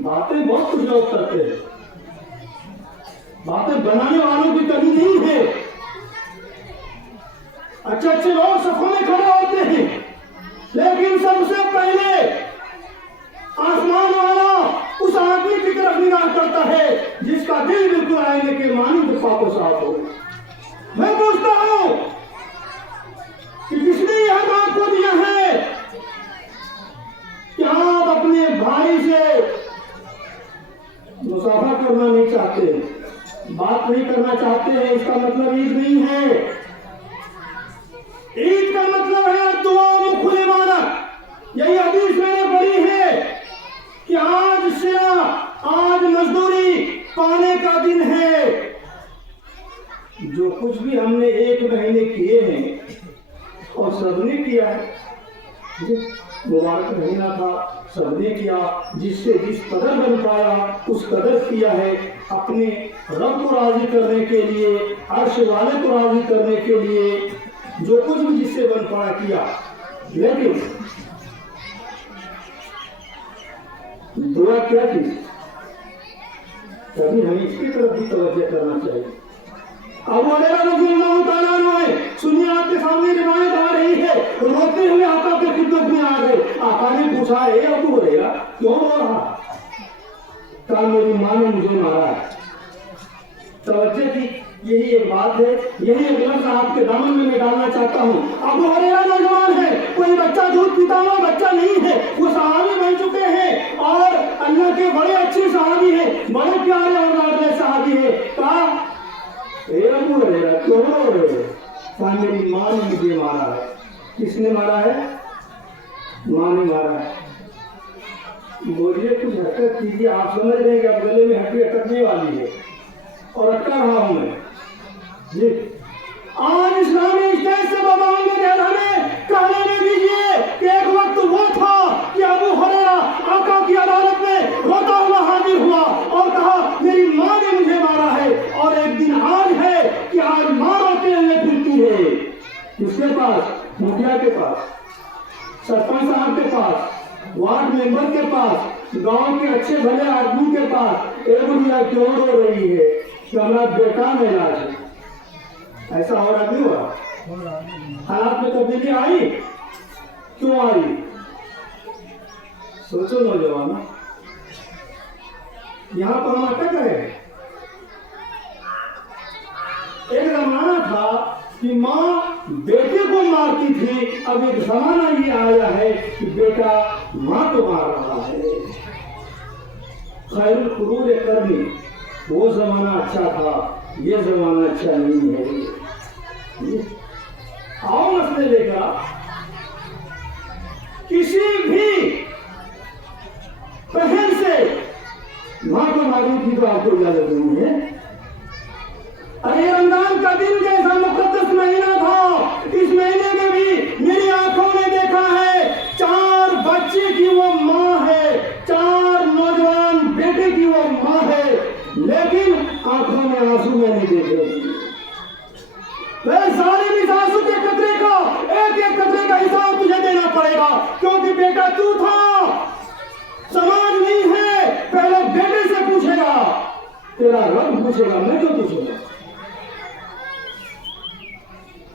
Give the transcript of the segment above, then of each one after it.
बातें बहुत कुछ लोग करते हैं, बातें बनाने वालों की कमी नहीं है। अच्छे अच्छे लोग सफों में खड़े होते हैं, लेकिन सबसे पहले आसमान वाला उस आदमी की तरफ निगाह करता है जिसका दिल बिल्कुल आईने के मानंद पाक और साफ हो। मैं पूछता हूं कि किसने यह बात को दिया है कि आप अपने भाई से मुसाफा करना नहीं चाहते, बात नहीं करना चाहते हैं, इसका मतलब ईद नहीं है। ईद का मतलब है दुआ खुले माना। यही हदीस मैंने पढ़ी है कि आज मजदूरी पाने का दिन है। जो कुछ भी हमने एक महीने किए हैं और सबने किया है, मुबारक महीना था, सबने किया, जिससे जिस कदर बन पाया उस कदर किया है, अपने रब को राजी करने के लिए, अर्श वाले को राजी करने के लिए जो कुछ भी जिससे बन पाया किया। लेकिन दुआ क्या थी, कभी हमें इसकी तरफ भी तवज्जो करना चाहिए। अबू हुरैरा रज़ियल्लाहु ताला अन्हु है, सुनिए आपके सामने रिवायत आ रही है, रोते हुए आका के खिदमत में आ गए। आका ने पूछा, ए अबू हुरैरा क्यों रो रहा? कहा, मेरी मां ने मुझे मारा है। तवज्जो की यही एक बात है, यही एक लफ्ज आपके दामन में मैं डालना चाहता हूँ। अबू हुरैरा नौजवान है, कोई बच्चा दूध पीता हुआ बच्चा नहीं है, वो सहाबी बन चुके हैं और अल्लाह के बड़े अच्छे सहाबी हैं, बड़े प्यारे और लाडले सहाबी हैं। कहा, ए अबू हुरैरा क्यों रो रहे हो? कहा, मेरी माँ ने मुझे मारा है। किसने मारा है? माँ ने मारा है। बोलिए कुछ हरकत कीजिए, आप समझ रहे हैं कि अब गले में हड्डी अटकने वाली है और अटका रहा हूं मैं जी। आज इस्लामी स्टेज से बाबाओं ने हमें कहने नहीं दीजिए कि एक वक्त वो था कि अबू हुरैरा आका की अदालत में रोता हुआ हाजिर हुआ और कहा, मेरी माँ ने मुझे मारा है। और एक दिन आज है कि आज माँ रोते हुए फिरती है। किसके पास? मुखिया के पास, सरपंच साहब के पास, वार्ड मेंबर के पास, गांव के अच्छे भले आदमी के पास। एक बुढ़िया क्यों रो रही है कि हमारा बेटा में इलाज है। ऐसा हो रहा नहीं हुआ? हालात में तब्दीली आई, क्यों आई? सोचो नौजवान, यहाँ पर हम अटक रहे। एक जमाना था कि माँ बेटे को मारती थी, अब एक जमाना ये आया है कि बेटा माँ को मार रहा है। खैरुल कुरूर करनी, वो जमाना अच्छा था, ये जमाना अच्छा नहीं है। आओ मसले लेकर, किसी भी बहन से मां को मारने की तो आपको इजाजत नहीं है। अरे रमजान का दिन जैसा मुकद्दस महीना था, इस महीने में भी मेरी आंखों ने देखा है 4 बच्चे की वो मां है, 4 नौजवान बेटे की वो मां है, लेकिन आंखों में आंसू में नहीं देखे। सारे इस आंसू के कतरे का, एक एक कतरे का हिसाब तुझे देना पड़ेगा, क्योंकि बेटा तू था, समाज नहीं है। पहले बेटे से पूछेगा, तेरा रब पूछेगा, मैं क्यों पूछूंगा?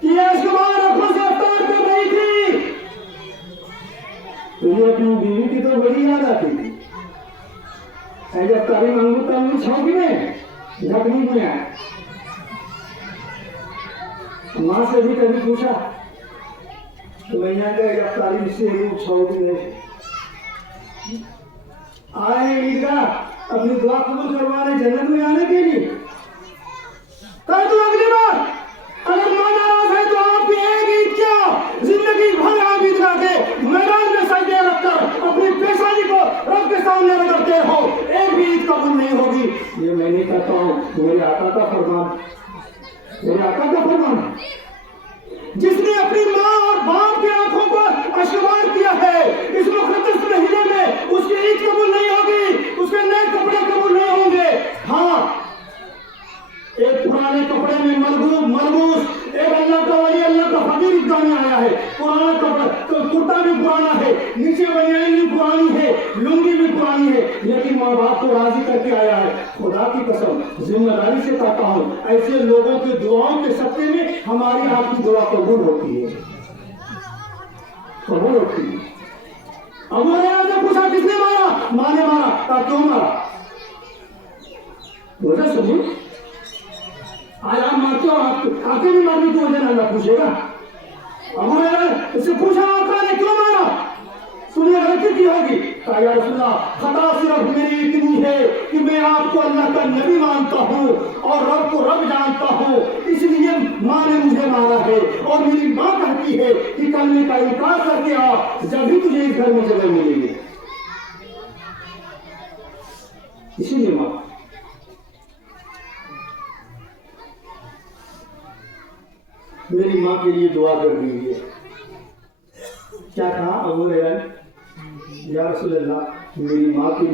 कि ऐशकुमार आंखों से अवतार कर रही थी, तुझे अपनी बीवी की तो बड़ी याद आती थी। जब तारी मांगू तब छौकी में झकनी में आया। माँ से भी कभी पूछा तो मैं यहाँ गए अफ्तारी से छौकी में आए ईदगाह अपनी दुआ कबूल करवाने, जन्नत में आने के लिए। कल तो अगली बार अगर मां नाराज है तो आपकी एक ईद क्या, जिंदगी भर आप ईदगाह के मैदान में सजदे रखकर अपनी पेशानी को रब के सामने रगड़ते हो, एक भी ईद कबूल नहीं होगी। ये मैं नहीं कहता हूँ, मेरे आका का फरमान, मेरे आका का फरमान। जिसने अपनी माँ और बाप की आंखों को अश्रुवार किया है, इस मुकद्दस महीने में उसकी ईद कबूल नहीं होगी, उसके नए कपड़े कबूल नहीं होंगे। हाँ, एक पुराने कपड़े में मलबूस एक अल्लाह का वली, अल्लाह का फकीर ईदगाह में आया है। पुराना कपड़ा तो कुर्ता भी पुराना है, नीचे बनियान भी पुरानी है, लुंगी भी पुरानी है, लेकिन माँ राजी करके आया है। खुदा की कसम जिम्मेदारी से कहता हूँ, ऐसे लोगों के दुआओं के सत्ते में हमारी आपकी दुआ कबूल होती है, कबूल होती है। अबू हुरैरा से पूछा किसने मारा? माँ ने मारा। कहा क्यों मारा? बोला सुनिए, आज आप मारते हो, आके भी मारने की वजह अल्लाह पूछेगा। अबू हुरैरा से पूछा आका ने क्यों मारा? सुनिए गलती की होगी। कहा या रसूलल्लाह, खता सिर्फ मेरी इतनी है कि मैं आपको अल्लाह का नबी मानता हूँ और रब को रब जानता हूँ, इसलिए माँ ने मुझे मारा है। और मेरी माँ कहती है कि कलमे का इनकार करके आ, जब भी तुझे इस घर में जगह मिलेगी। इसीलिए माँ मेरी माँ के लिए दुआ कर दीजिए। क्या कहा अबू हुरैरा? या रसूलल्लाह, मेरी माँ के लिए